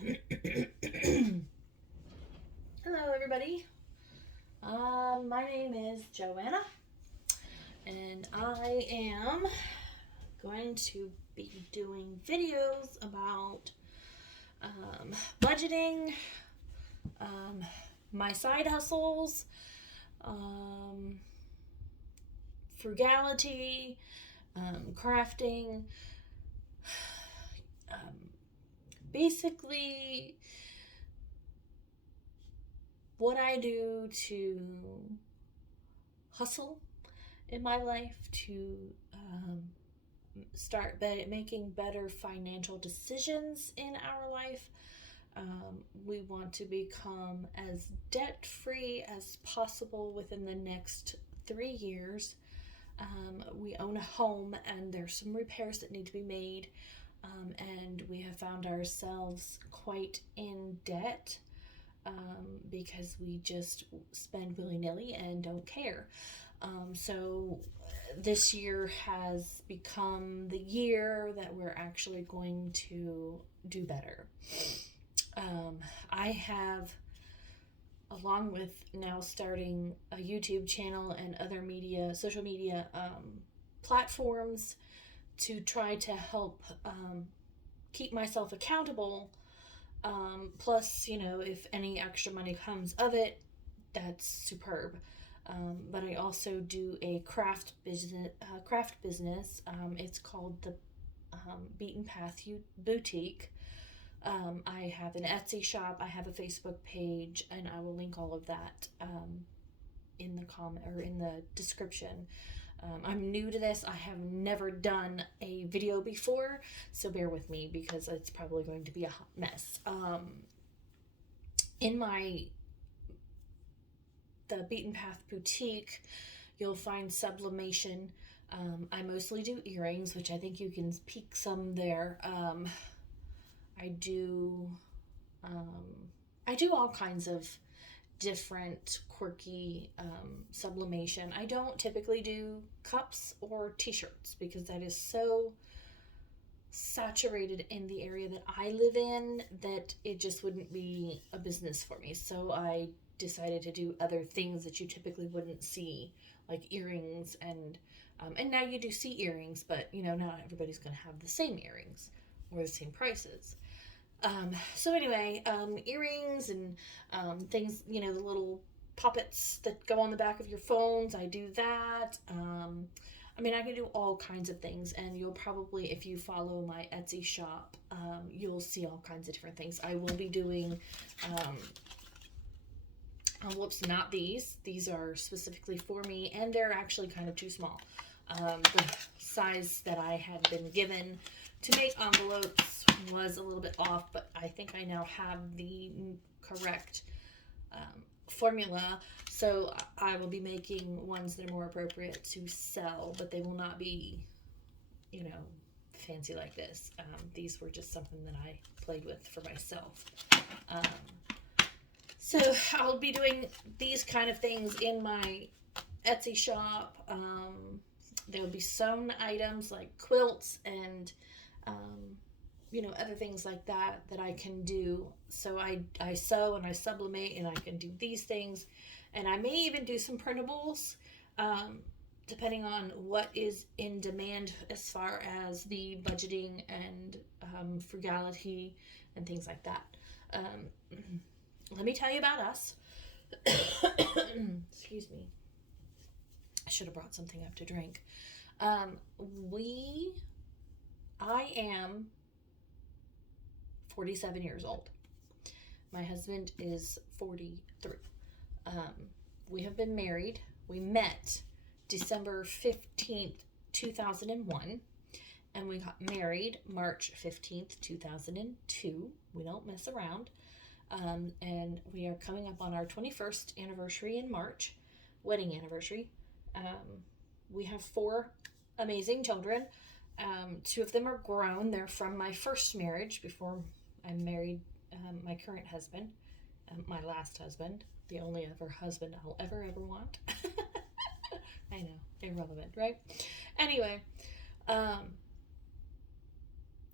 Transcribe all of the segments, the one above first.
Hello, everybody. My name is Joanna, and I am going to be doing videos about budgeting, um, my side hustles, um, frugality, crafting, basically what I do to hustle in my life to start making better financial decisions in our life. We want to become as debt free as possible within the next 3 years. We own a home and there's some repairs that need to be made, and we have found ourselves quite in debt because we just spend willy nilly and don't care. So this year has become the year that we're actually going to do better. I have, along with now starting a YouTube channel and other social media platforms to try to help keep myself accountable. Plus, if any extra money comes of it, that's superb. But I also do a craft business. It's called the Beaten Path Boutique. I have an Etsy shop. I have a Facebook page, and I will link all of that in the comment or in the description. I'm new to this. I have never done a video before, so bear with me because it's probably going to be a hot mess. In the Beaten Path Boutique, you'll find sublimation. I mostly do earrings, which I think you can peek some there. I do all kinds of different quirky sublimation. I don't typically do cups or t-shirts because that is so saturated in the area that I live in that it just wouldn't be a business for me. So I decided to do other things that you typically wouldn't see, like earrings, and now you do see earrings, but not everybody's going to have the same earrings or the same prices. So anyway, earrings and things, the little poppets that go on the back of your phones, I do that. I can do all kinds of things, and you'll probably, if you follow my Etsy shop, you'll see all kinds of different things. I will be doing, not these. These are specifically for me, and they're actually kind of too small. The size that I had been given to make envelopes was a little bit off, but I think I now have the correct formula, so I will be making ones that are more appropriate to sell, but they will not be, fancy like this. These were just something that I played with for myself. So I'll be doing these kind of things in my Etsy shop. There will be sewn items like quilts and other things like that I can do. So I sew and I sublimate, and I can do these things, and I may even do some printables, depending on what is in demand as far as the budgeting and frugality and things like that. Let me tell you about us. Excuse me. I should have brought something up to drink. I am 47 years old. My husband is 43. We have been married. We met December 15th, 2001, and we got married March 15th, 2002. We don't mess around. And we are coming up on our 21st anniversary in March, wedding anniversary. We have 4 amazing children. 2 of them are grown. They're from my first marriage before I married my current husband, my last husband, the only ever husband I'll ever want. I know, irrelevant, right? Anyway,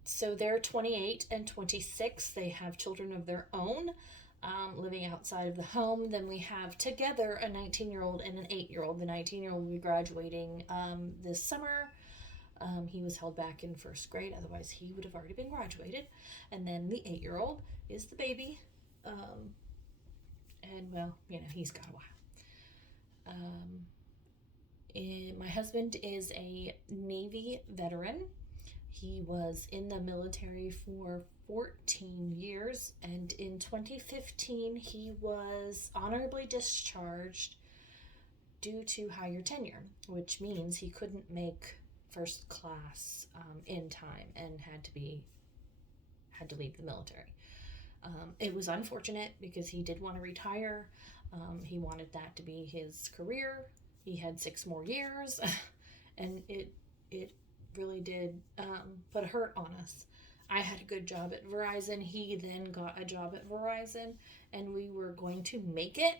So they're 28 and 26. They have children of their own, living outside of the home. Then we have together a 19-year-old and an 8-year-old. The 19-year-old will be graduating this summer. He was held back in first grade, otherwise he would have already been graduated. And then the 8-year-old is the baby. And well, he's got a while. My husband is a Navy veteran. He was in the military for 14 years, and in 2015 he was honorably discharged due to higher tenure, which means he couldn't make first class in time and had to leave the military. It was unfortunate because he did want to retire. He wanted that to be his career. He had 6 more years, and it really did put a hurt on us. I had a good job at Verizon. He then got a job at Verizon, and we were going to make it.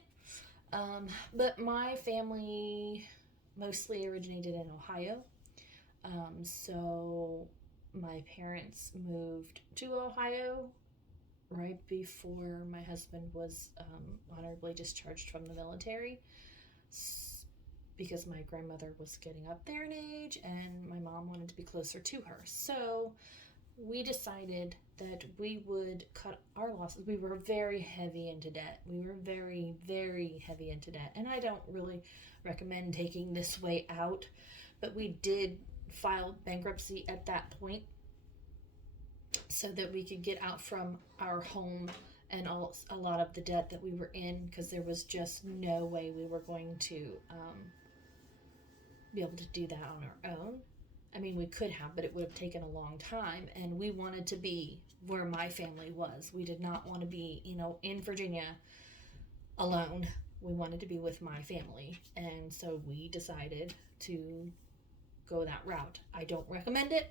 But my family mostly originated in Ohio. So my parents moved to Ohio right before my husband was honorably discharged from the military, because my grandmother was getting up there in age and my mom wanted to be closer to her. So we decided that we would cut our losses. We were very heavy into debt. We were very, very heavy into debt. And I don't really recommend taking this way out, but we did file bankruptcy at that point so that we could get out from our home and a lot of the debt that we were in, because there was just no way we were going to be able to do that on our own. I mean, we could have, but it would have taken a long time, and we wanted to be where my family was. We did not want to be, in Virginia alone. We wanted to be with my family, and so we decided to go that route. I don't recommend it,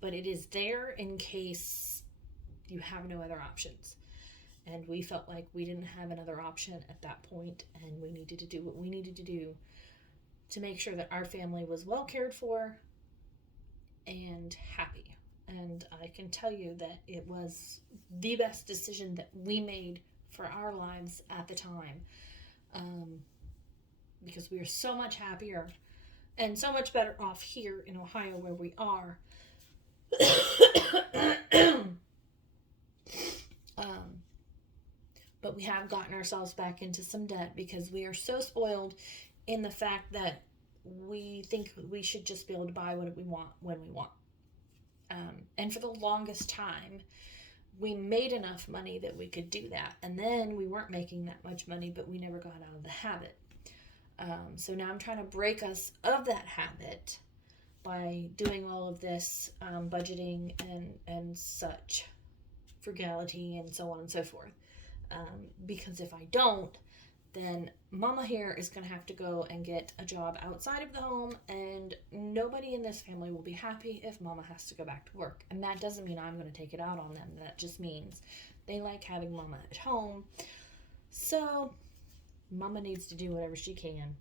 but it is there in case you have no other options. And we felt like we didn't have another option at that point, and we needed to do what we needed to do to make sure that our family was well cared for and happy. And I can tell you that it was the best decision that we made for our lives at the time, because we are so much happier and so much better off here in Ohio where we are. But we have gotten ourselves back into some debt because we are so spoiled in the fact that we think we should just be able to buy what we want when we want. And for the longest time, we made enough money that we could do that. And then we weren't making that much money, but we never got out of the habit. So now I'm trying to break us of that habit by doing all of this budgeting and such, frugality and so on and so forth. Because if I don't, then Mama here is going to have to go and get a job outside of the home, and nobody in this family will be happy if Mama has to go back to work. And that doesn't mean I'm going to take it out on them. That just means they like having Mama at home. So Mama needs to do whatever she can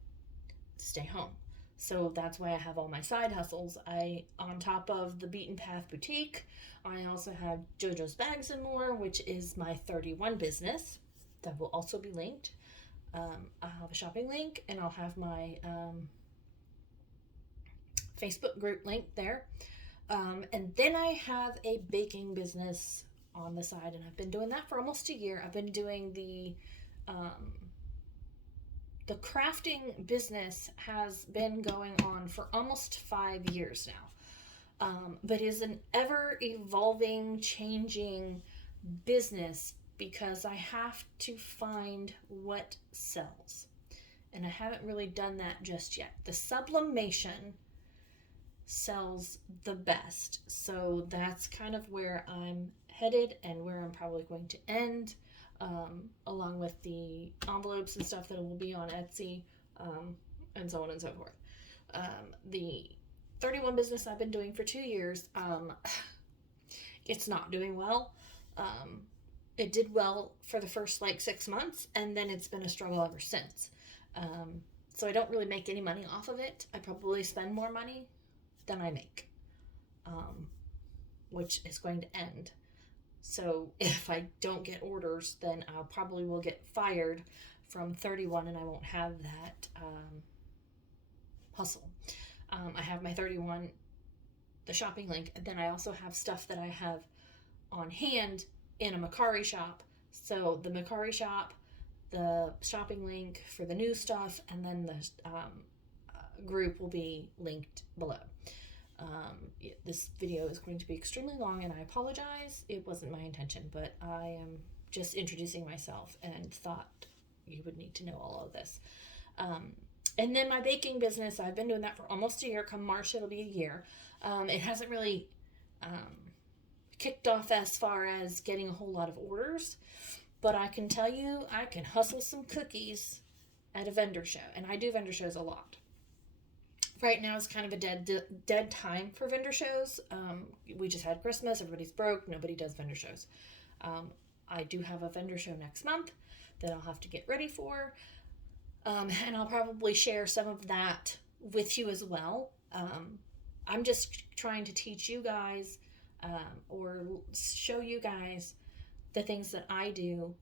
to stay home. So that's why I have all my side hustles. On top of the Beaten Path Boutique, I also have Jojo's Bags and More, which is my 31 business. That will also be linked. I'll have a shopping link, and I'll have my Facebook group link there. And then I have a baking business on the side, and I've been doing that for almost a year. I've been doing the crafting business has been going on for almost 5 years now, but is an ever-evolving, changing business because I have to find what sells. And I haven't really done that just yet. The sublimation sells the best. So that's kind of where I'm headed and where I'm probably going to end, along with the envelopes and stuff that will be on Etsy, and so on and so forth. The 31 business I've been doing for 2 years, it's not doing well. It did well for the first 6 months, and then it's been a struggle ever since. So I don't really make any money off of it. I probably spend more money than I make. which is going to end. So if I don't get orders, then I probably will get fired from 31, and I won't have that hustle. I have my 31, the shopping link, and then I also have stuff that I have on hand in a Mercari Shop. So the Mercari Shop, the shopping link for the new stuff, and then the group will be linked below. This video is going to be extremely long, and I apologize. It wasn't my intention, but I am just introducing myself and thought you would need to know all of this. And then my baking business, I've been doing that for almost a year. Come March, it'll be a year. It hasn't really kicked off as far as getting a whole lot of orders, but I can tell you I can hustle some cookies at a vendor show, and I do vendor shows a lot. Right now is kind of a dead time for vendor shows. We just had Christmas, everybody's broke, nobody does vendor shows. I do have a vendor show next month that I'll have to get ready for, and I'll probably share some of that with you as well. I'm just trying to teach you guys or show you guys the things that I do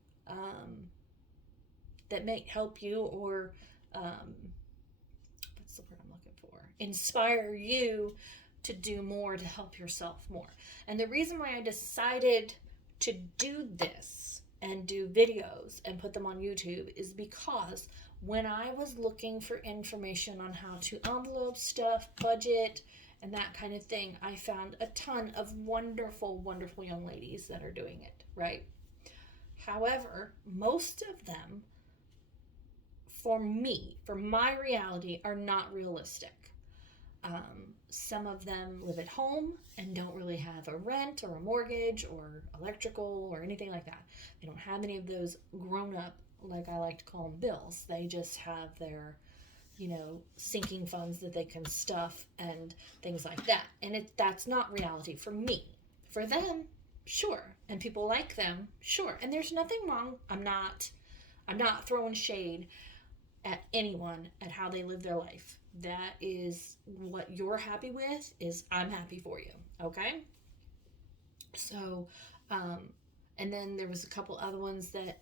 that may help you or what's the word I'm looking for? Inspire you to do more, to help yourself more. And the reason why I decided to do this and do videos and put them on YouTube is because when I was looking for information on how to envelope stuff, budget, and that kind of thing, I found a ton of wonderful, wonderful young ladies that are doing it, right? However, most of them, for me, for my reality, are not realistic. Some of them live at home and don't really have a rent or a mortgage or electrical or anything like that. They don't have any of those grown-up, like I like to call them, bills. They just have their sinking funds that they can stuff and things like that. And that's not reality for me. For them, sure. And people like them, sure. And there's nothing wrong. I'm not throwing shade at anyone at how they live their life. That is what you're happy with, is I'm happy for you. Okay? So, and then there was a couple other ones that,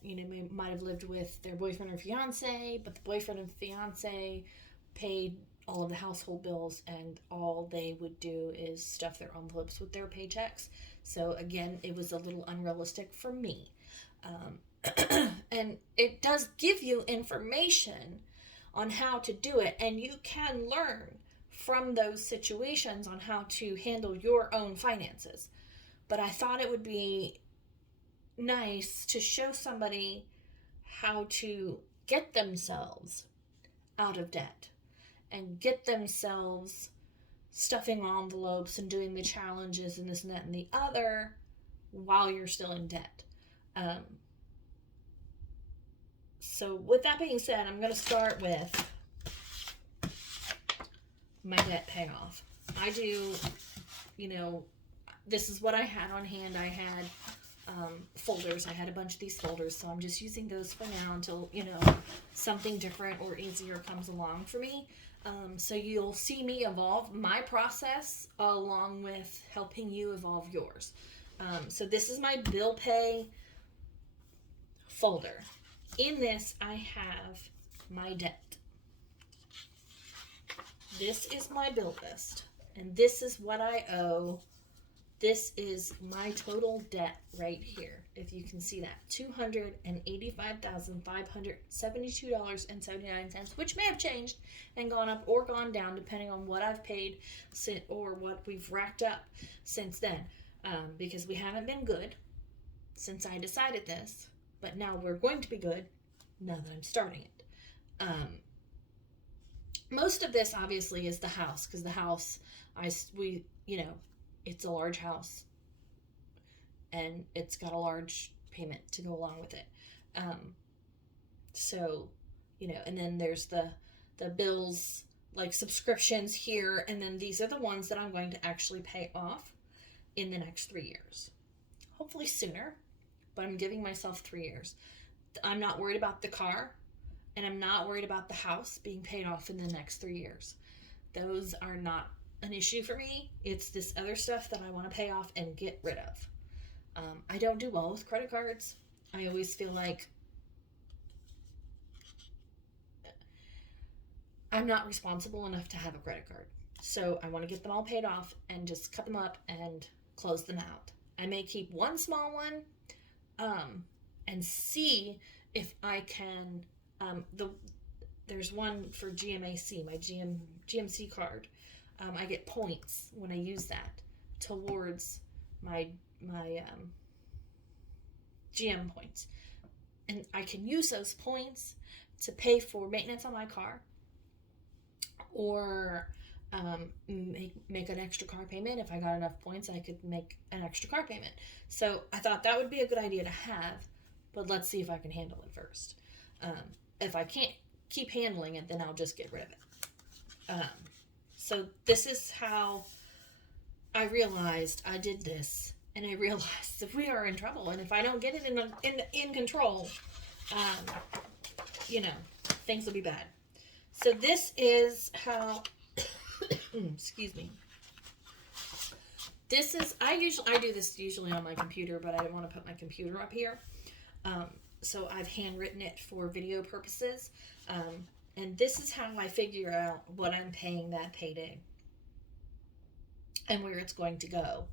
might have lived with their boyfriend or fiance, but the boyfriend and fiance paid all of the household bills, and all they would do is stuff their envelopes with their paychecks. So again, it was a little unrealistic for me. And it does give you information on how to do it, and you can learn from those situations on how to handle your own finances. But I thought it would be nice to show somebody how to get themselves out of debt and get themselves stuffing envelopes and doing the challenges and this and that and the other while you're still in debt. So with that being said, I'm going to start with my debt payoff. I do, this is what I had on hand. I had folders. I had a bunch of these folders, so I'm just using those for now until, something different or easier comes along for me. So you'll see me evolve my process along with helping you evolve yours. So this is my bill pay folder. In this, I have my debt. This is my bill list, and this is what I owe. This is my total debt right here. If you can see that, $285,572.79, which may have changed and gone up or gone down depending on what I've paid or what we've racked up since then, because we haven't been good since I decided this. But now we're going to be good now that I'm starting it. Most of this obviously is the house, because the house, it's a large house and it's got a large payment to go along with it. And then there's the bills, like subscriptions here, and then these are the ones that I'm going to actually pay off in the next 3 years. Hopefully sooner, but I'm giving myself 3 years. I'm not worried about the car, and I'm not worried about the house being paid off in the next 3 years. Those are not an issue for me. It's this other stuff that I want to pay off and get rid of. I don't do well with credit cards. I always feel like I'm not responsible enough to have a credit card. So I want to get them all paid off and just cut them up and close them out. I may keep one small one and see if I can. There's one for GMAC, my GMC card. I get points when I use that towards my GM points. And I can use those points to pay for maintenance on my car, or make an extra car payment. If I got enough points, I could make an extra car payment. So I thought that would be a good idea to have, but let's see if I can handle it first. If I can't keep handling it, then I'll just get rid of it. So this is how I realized I did this, and I realized that we are in trouble, and if I don't get it in control, things will be bad. So this is how, excuse me. I do this usually on my computer, but I don't want to put my computer up here. So I've handwritten it for video purposes. And this is how I figure out what I'm paying that payday and where it's going to go.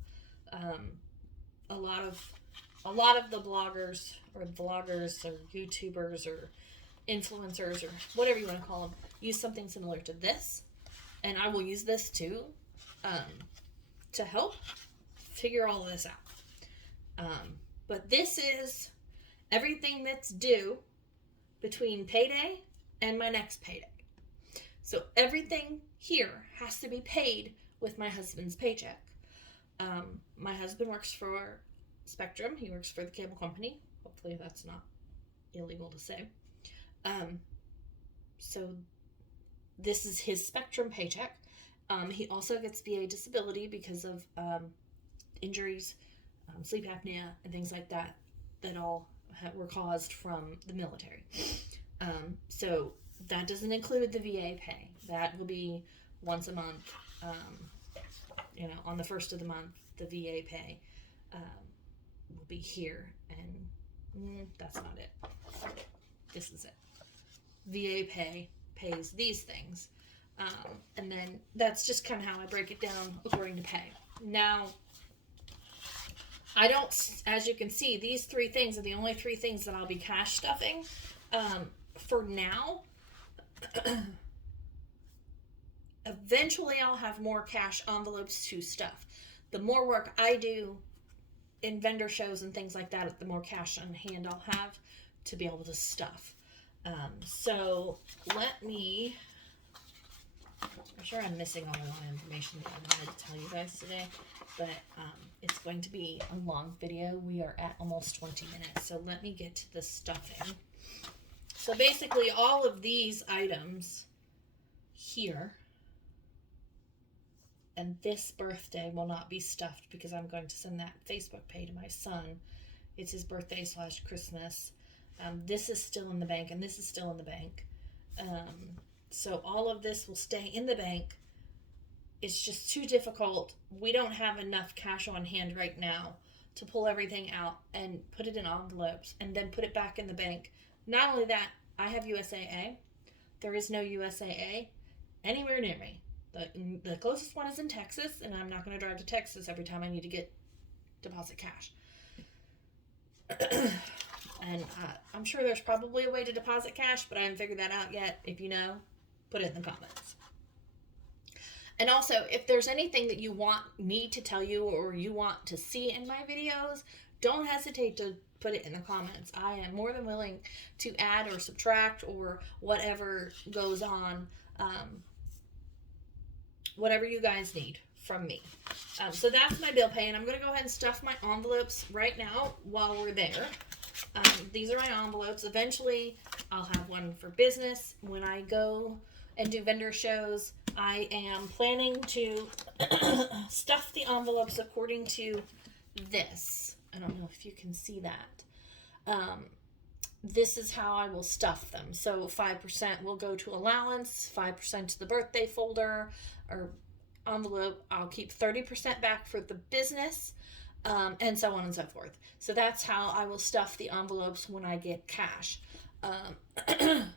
A lot of the bloggers or YouTubers or influencers or whatever you want to call them use something similar to this, and I will use this too, to help figure all this out. But this is everything that's due between payday and my next payday. So everything here has to be paid with my husband's paycheck. My husband works for Spectrum. He works for the cable company. Hopefully that's not illegal to say. So this is his Spectrum paycheck. He also gets VA disability because of injuries, sleep apnea, and things like that all were caused from the military. So that doesn't include the VA pay. That will be once a month. On the first of the month, the VA pay will be here, and that's not it. This is it. VA pays these things. And then that's just kind of how I break it down according to pay. Now, I don't, as you can see, these three things are the only three things that I'll be cash stuffing for now. Eventually, I'll have more cash envelopes to stuff. The more work I do in vendor shows and things like that, the more cash on hand I'll have to be able to stuff. So let me, I'm sure I'm missing a lot of information that I wanted to tell you guys today, but it's going to be a long video. We are at almost 20 minutes, so let me get to the stuffing. So basically all of these items here, and this birthday will not be stuffed because I'm going to send that Facebook pay to my son. It's his birthday / Christmas. This is still in the bank, and this is still in the bank. So all of this will stay in the bank. It's just too difficult. We don't have enough cash on hand right now to pull everything out and put it in envelopes and then put it back in the bank. Not only that, I have USAA. There is no USAA anywhere near me. The closest one is in Texas, and I'm not going to drive to Texas every time I need to get deposit cash. And I'm sure there's probably a way to deposit cash, but I haven't figured that out yet. If you know, put it in the comments. And also, if there's anything that you want me to tell you or you want to see in my videos, don't hesitate to put it in the comments. I am more than willing to add or subtract or whatever goes on, whatever you guys need from me. So that's my bill pay, and I'm going to go ahead and stuff my envelopes right now while we're there. These are my envelopes. Eventually, I'll have one for business. When I go and do vendor shows, I am planning to stuff the envelopes according to this. I don't know if you can see that. This is how I will stuff them. So 5% will go to allowance, 5% to the birthday folder, or envelope, I'll keep 30% back for the business, and so on and so forth. So that's how I will stuff the envelopes when I get cash. And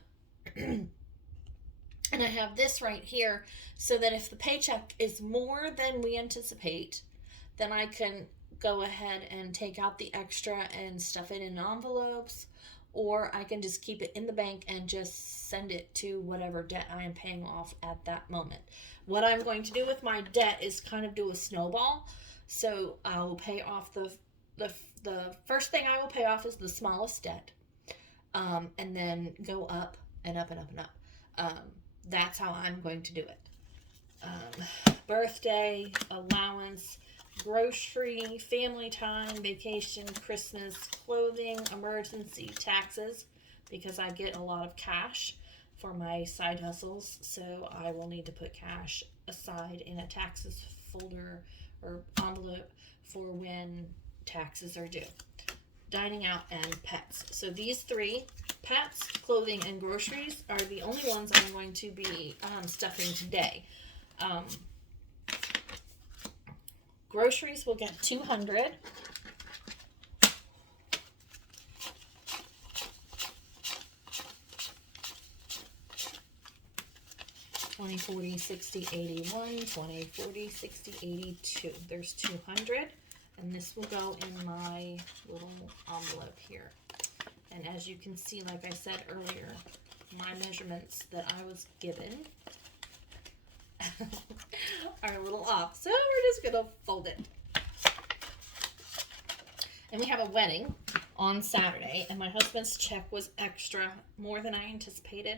I have this right here so that if the paycheck is more than we anticipate, then I can go ahead and take out the extra and stuff it in envelopes, or I can just keep it in the bank and just send it to whatever debt I am paying off at that moment. What I'm going to do with my debt is kind of do a snowball. So I will pay off the first thing I will pay off is the smallest debt, and then go up and up and up and up. That's how I'm going to do it. Birthday, allowance, grocery, family time, vacation, Christmas, clothing, emergency, taxes, because I get a lot of cash for my side hustles, so I will need to put cash aside in a taxes folder or envelope for when taxes are due. Dining out and pets. So these three, pets, clothing, and groceries, are the only ones I'm going to be stuffing today. Groceries will get 200. $20, $40, $60, $81, $20, $40, $60, $82. There's 200. And this will go in my little envelope here. And as you can see, like I said earlier, my measurements that I was given are a little off. So we're just going to fold it. And we have a wedding on Saturday, and my husband's check was extra, more than I anticipated.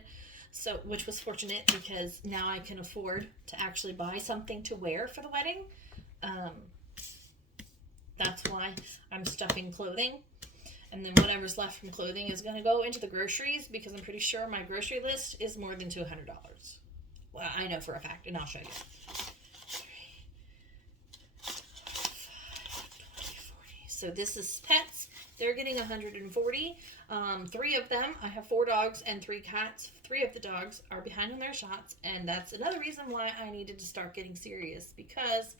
So, which was fortunate because now I can afford to actually buy something to wear for the wedding. That's why I'm stuffing clothing. And then whatever's left from clothing is going to go into the groceries, because I'm pretty sure my grocery list is more than $200. Well, I know for a fact, and I'll show you. 3, 5, 20, 40. So this is pets. They're getting 140. 3 of them, I have 4 dogs and 3 cats. 3 of the dogs are behind on their shots, and that's another reason why I needed to start getting serious, because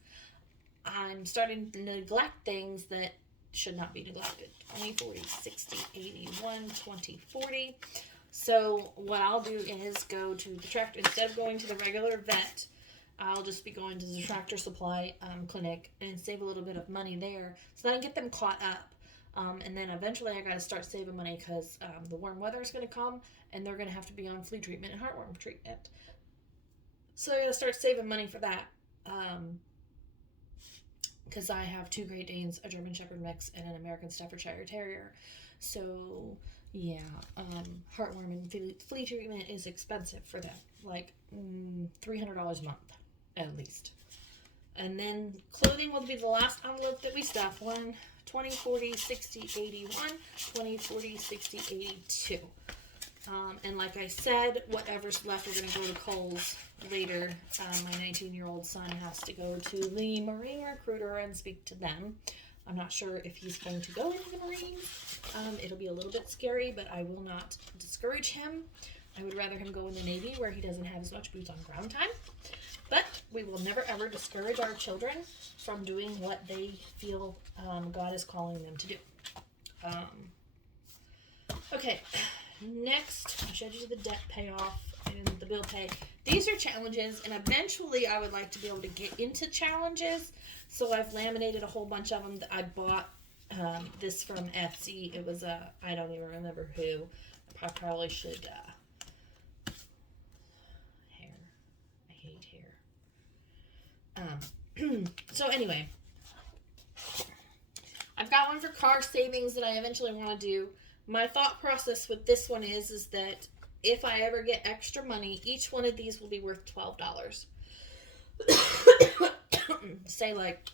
I'm starting to neglect things that should not be neglected. 20, 40, 60, 81, 20, 40. So what I'll do is go to the tractor. Instead of going to the regular vet, I'll just be going to the Tractor Supply clinic and save a little bit of money there, so that I get them caught up. And then eventually I got to start saving money, because the warm weather is going to come, and they're going to have to be on flea treatment and heartworm treatment. So I got to start saving money for that. Because I have 2 Great Danes, a German Shepherd mix, and an American Staffordshire Terrier. So, yeah, heartworm and flea treatment is expensive for them. Like, $300 a month, at least. And then clothing will be the last envelope that we stuff. 1, 20, 40, 60, 81, 20, 40, 60, 82. And like I said, whatever's left, we're going to go to Kohl's later. My 19-year-old son has to go to the Marine Recruiter and speak to them. I'm not sure if he's going to go into the Marines. It'll be a little bit scary, but I will not discourage him. I would rather him go in the Navy, where he doesn't have as much boots on ground time. But we will never, ever discourage our children from doing what they feel God is calling them to do. Okay. Next, I showed you the debt payoff and the bill pay. These are challenges, and eventually I would like to be able to get into challenges. So I've laminated a whole bunch of them. That I bought this from Etsy. It was I don't even remember who. I probably should. Hair. I hate hair. So anyway, I've got one for car savings that I eventually want to do. My thought process with this one is that if I ever get extra money, each one of these will be worth $12. Say, like,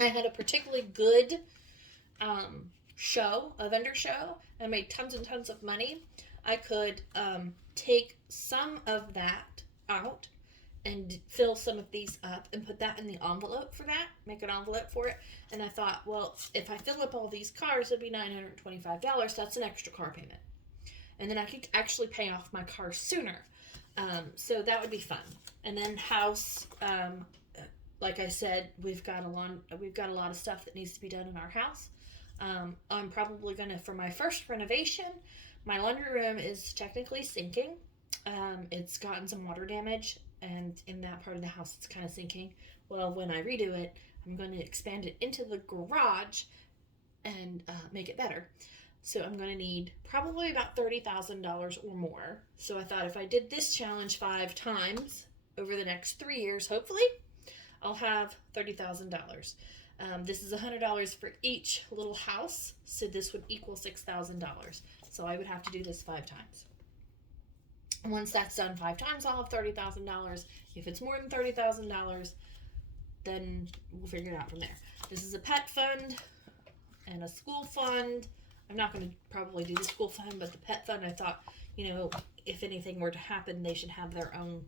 I had a particularly good show, a vendor show, and made tons and tons of money. I could take some of that out and fill some of these up and put that in the envelope for that, make an envelope for it. And I thought, well, if I fill up all these cars, it'd be $925. That's an extra car payment. And then I could actually pay off my car sooner. So that would be fun. And then house, like I said, we've got a lot of stuff that needs to be done in our house. I'm probably gonna, for my first renovation, my laundry room is technically sinking. It's gotten some water damage, and in that part of the house, it's kind of sinking. Well, when I redo it, I'm going to expand it into the garage and make it better. So I'm going to need probably about $30,000 or more. So I thought if I did this challenge 5 times over the next 3 years, hopefully, I'll have $30,000. This is $100 for each little house, so this would equal $6,000. So I would have to do this 5 times. Once that's done 5 times, I'll have $30,000. If it's more than $30,000, then we'll figure it out from there. This is a pet fund and a school fund. I'm not going to probably do the school fund, but the pet fund, I thought, if anything were to happen, they should have their own,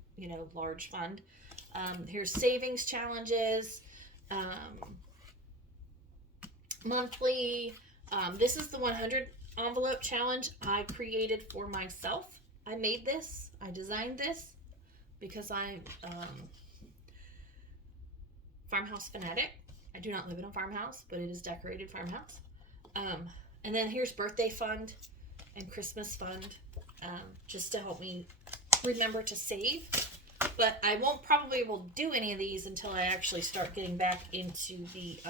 large fund. Here's savings challenges, monthly. This is the 100 envelope challenge I created for myself. I made this. I designed this because I'm farmhouse fanatic. I do not live in a farmhouse, but it is decorated farmhouse. And then here's birthday fund and Christmas fund, just to help me remember to save. But I won't probably able to do any of these until I actually start getting back into the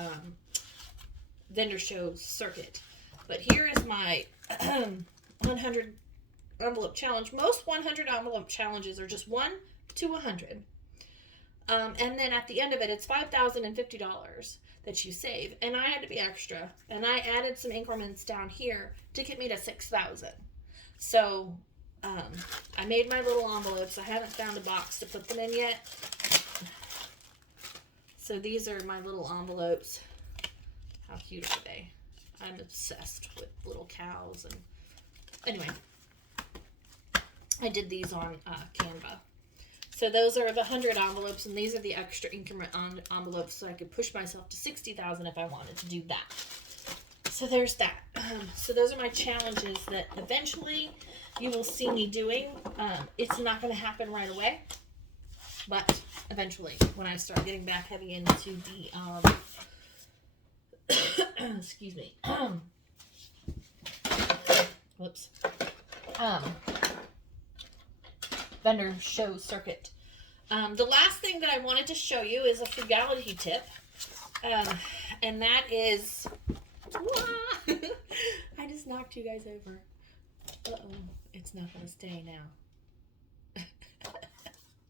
vendor show circuit. But here is my 100 envelope challenge. Most 100 envelope challenges are just 1 to 100. And then at the end of it, it's $5,050 that you save. And I had to be extra. And I added some increments down here to get me to 6,000. So I made my little envelopes. I haven't found a box to put them in yet. So these are my little envelopes. How cute are they? I'm obsessed with little cows. And anyway, I did these on Canva. So those are the 100 envelopes, and these are the extra increment envelopes, so I could push myself to 60,000 if I wanted to do that. So there's that. So those are my challenges that eventually you will see me doing. It's not going to happen right away, but eventually, when I start getting back heavy into the excuse me. Whoops. Vendor show circuit. The last thing that I wanted to show you is a frugality tip. And that is... I just knocked you guys over. Uh-oh. It's not going to stay now.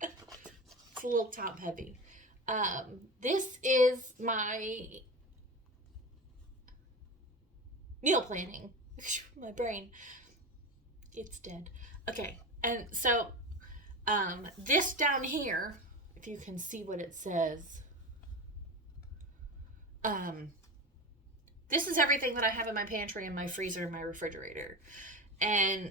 It's a little top heavy. This is my meal planning. My brain. It's dead. Okay. And so... this down here, if you can see what it says, this is everything that I have in my pantry and my freezer and my refrigerator. And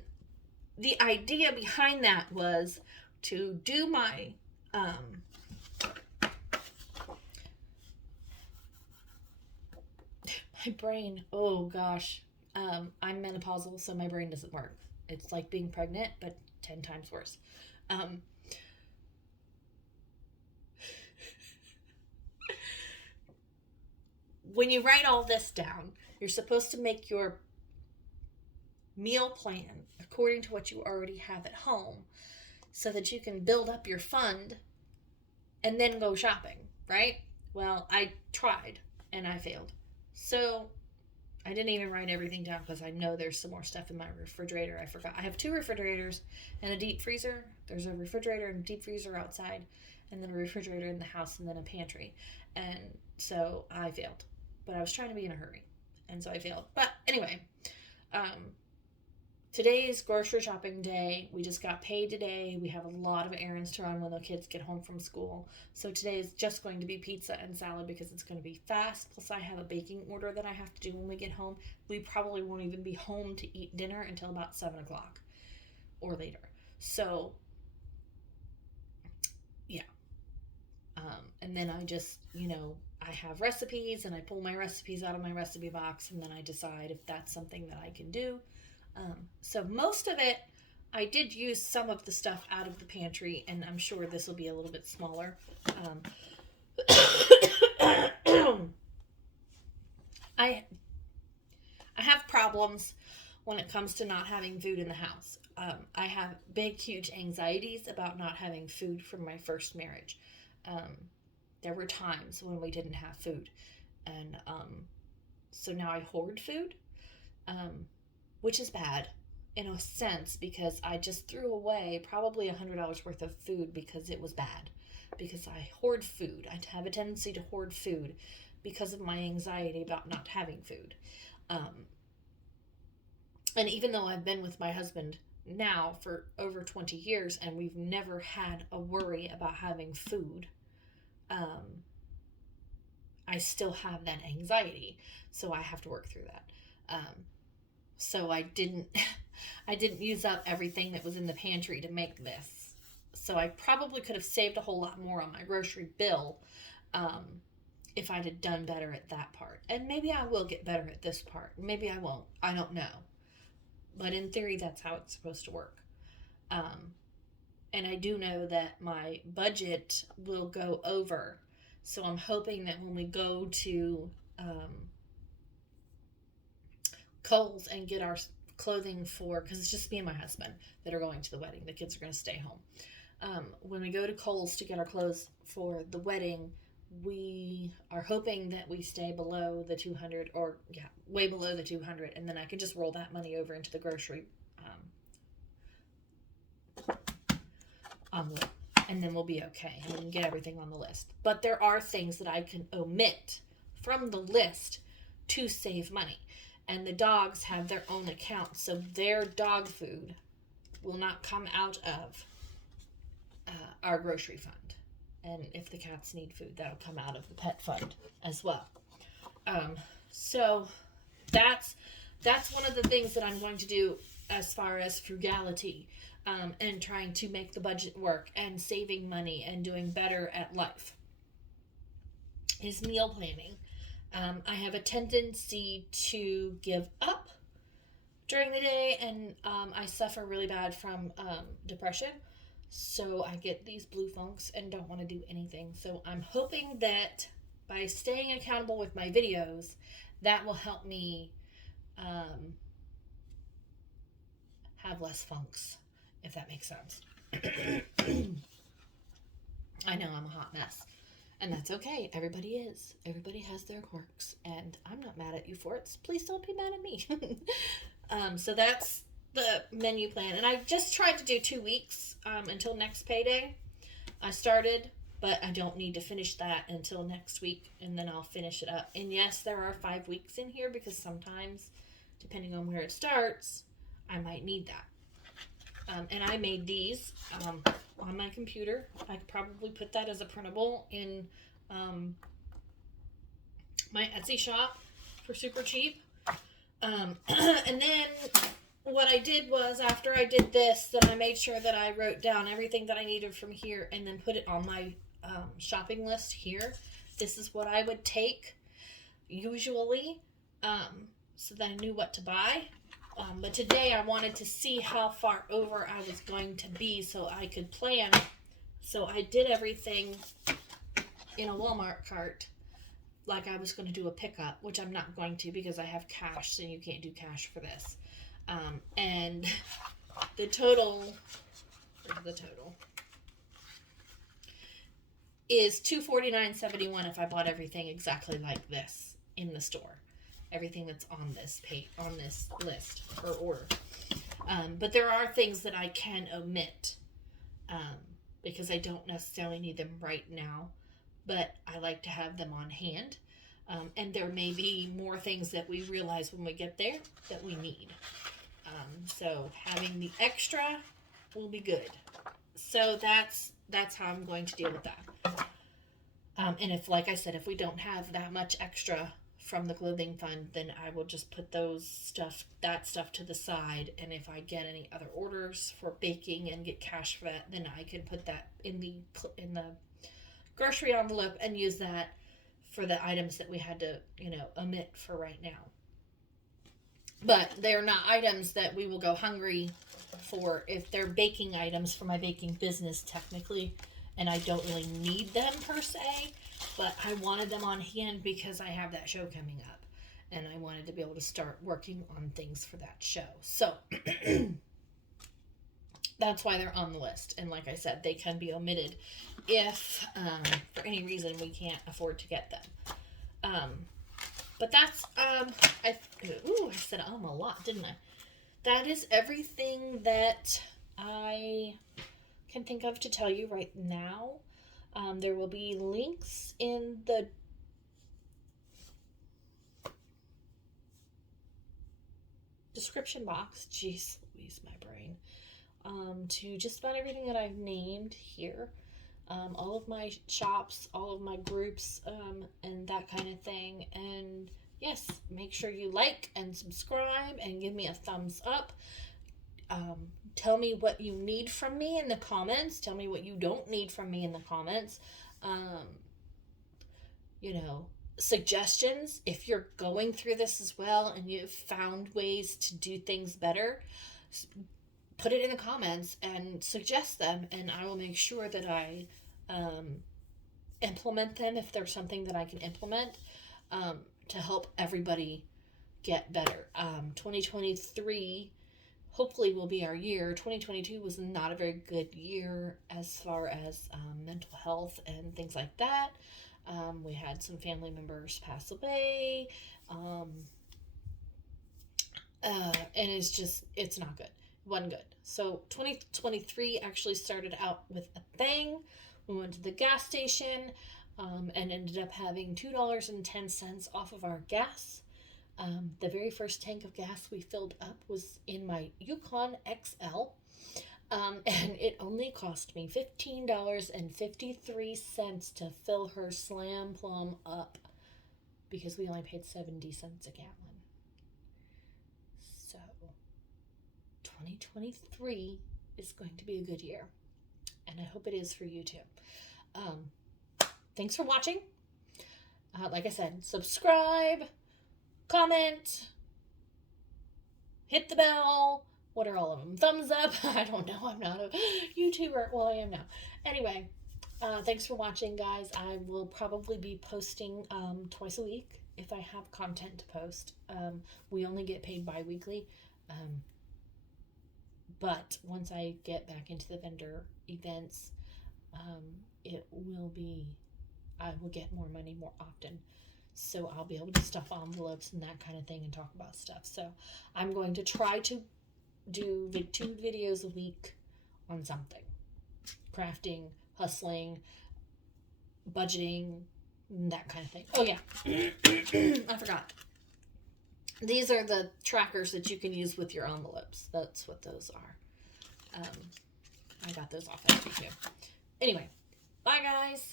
the idea behind that was to do my, my brain, oh gosh, I'm menopausal, so my brain doesn't work. It's like being pregnant, but 10 times worse. When you write all this down, you're supposed to make your meal plan according to what you already have at home so that you can build up your fund and then go shopping, right? Well, I tried and I failed. So I didn't even write everything down because I know there's some more stuff in my refrigerator. I forgot. I have 2 refrigerators and a deep freezer. There's a refrigerator and a deep freezer outside, and then a refrigerator in the house, and then a pantry. And so I failed. But I was trying to be in a hurry, and so I failed. But anyway, today is grocery shopping day. We just got paid today. We have a lot of errands to run when the kids get home from school. So today is just going to be pizza and salad because it's going to be fast. Plus I have a baking order that I have to do when we get home. We probably won't even be home to eat dinner until about 7 o'clock or later. So, yeah. And then I just, I have recipes and I pull my recipes out of my recipe box and then I decide if that's something that I can do. So most of it I did use some of the stuff out of the pantry, and I'm sure this will be a little bit smaller. I have problems when it comes to not having food in the house. I have big, huge anxieties about not having food from my first marriage. There were times when we didn't have food, and so now I hoard food, which is bad in a sense, because I just threw away probably $100 worth of food because it was bad. Because I hoard food. I have a tendency to hoard food because of my anxiety about not having food. And even though I've been with my husband now for over 20 years and we've never had a worry about having food, I still have that anxiety. So I have to work through that. So I didn't use up everything that was in the pantry to make this. So I probably could have saved a whole lot more on my grocery bill if I'd have done better at that part. And maybe I will get better at this part. Maybe I won't. I don't know. But in theory, that's how it's supposed to work. And I do know that my budget will go over. So I'm hoping that when we go to Kohl's and get our clothing for, because it's just me and my husband that are going to the wedding. The kids are going to stay home. When we go to Kohl's to get our clothes for the wedding, we are hoping that we stay below the 200, or way below the 200, and then I can just roll that money over into the grocery envelope, and then we'll be okay, and we can get everything on the list. But there are things that I can omit from the list to save money, and the dogs have their own account, so their dog food will not come out of our grocery fund. And if the cats need food, that'll come out of the pet fund as well. So that's one of the things that I'm going to do as far as frugality, and trying to make the budget work and saving money and doing better at life, is meal planning. I have a tendency to give up during the day, and I suffer really bad from depression. So I get these blue funks and don't want to do anything. So I'm hoping that by staying accountable with my videos, that will help me have less funks, if that makes sense. I know I'm a hot mess, and that's okay. Everybody is. Everybody has their quirks, and I'm not mad at you for it. So please don't be mad at me. So that's the menu plan, and I just tried to do 2 weeks until next payday. I started, but I don't need to finish that until next week, and then I'll finish it up. And yes, there are 5 weeks in here, because sometimes, depending on where it starts, I might need that. And I made these on my computer. I could probably put that as a printable in my Etsy shop for super cheap. And then what I did was, after I did this, then I made sure that I wrote down everything that I needed from here and then put it on my shopping list here. This is what I would take usually, so that I knew what to buy. But today I wanted to see how far over I was going to be so I could plan. So I did everything in a Walmart cart like I was going to do a pickup, which I'm not going to because I have cash, so you can't do cash for this. And the total is $249.71 if I bought everything exactly like this in the store. Everything that's on this page, on this list or order. But there are things that I can omit because I don't necessarily need them right now, but I like to have them on hand. And there may be more things that we realize when we get there that we need. So having the extra will be good. So that's how I'm going to deal with that. And if, like I said, if we don't have that much extra from the clothing fund, then I will just put that stuff to the side. And if I get any other orders for baking and get cash for that, then I can put that in the grocery envelope and use that for the items that we had to, omit for right now. But they're not items that we will go hungry for if they're baking items for my baking business technically, and I don't really need them per se, but I wanted them on hand because I have that show coming up, and I wanted to be able to start working on things for that show. So that's why they're on the list. And like I said, they can be omitted if for any reason we can't afford to get them. But that's I said a lot, didn't I? That is everything that I can think of to tell you right now. There will be links in the description box. Jeez Louise, my brain. To just about everything that I've named here. All of my shops, all of my groups, and that kind of thing. And yes, make sure you like and subscribe and give me a thumbs up. Tell me what you need from me in the comments. Tell me what you don't need from me in the comments. Suggestions. If you're going through this as well and you've found ways to do things better, put it in the comments and suggest them, and I will make sure that I implement them if there's something that I can implement to help everybody get better. 2023 hopefully will be our year. 2022 was not a very good year as far as mental health and things like that. We had some family members pass away, and it's not good. Wasn't good. So 2023 actually started out with a bang. We went to the gas station and ended up having $2.10 off of our gas. The very first tank of gas we filled up was in my Yukon XL, and it only cost me $15.53 to fill her slam plumb up because we only paid 70 cents a gallon. So 2023 is going to be a good year, and I hope it is for you too. Thanks for watching. Like I said, subscribe, comment, hit the bell. What are all of them? Thumbs up. I don't know. I'm not a YouTuber. Well, I am now. Anyway, thanks for watching, guys. I will probably be posting twice a week if I have content to post. We only get paid bi-weekly. But once I get back into the vendor events, I will get more money more often. So I'll be able to stuff envelopes and that kind of thing and talk about stuff. So I'm going to try to do 2 videos a week on something. Crafting, hustling, budgeting, that kind of thing. Oh yeah, I forgot. These are the trackers that you can use with your envelopes. That's what those are. I got those off Etsy too. Anyway, bye guys.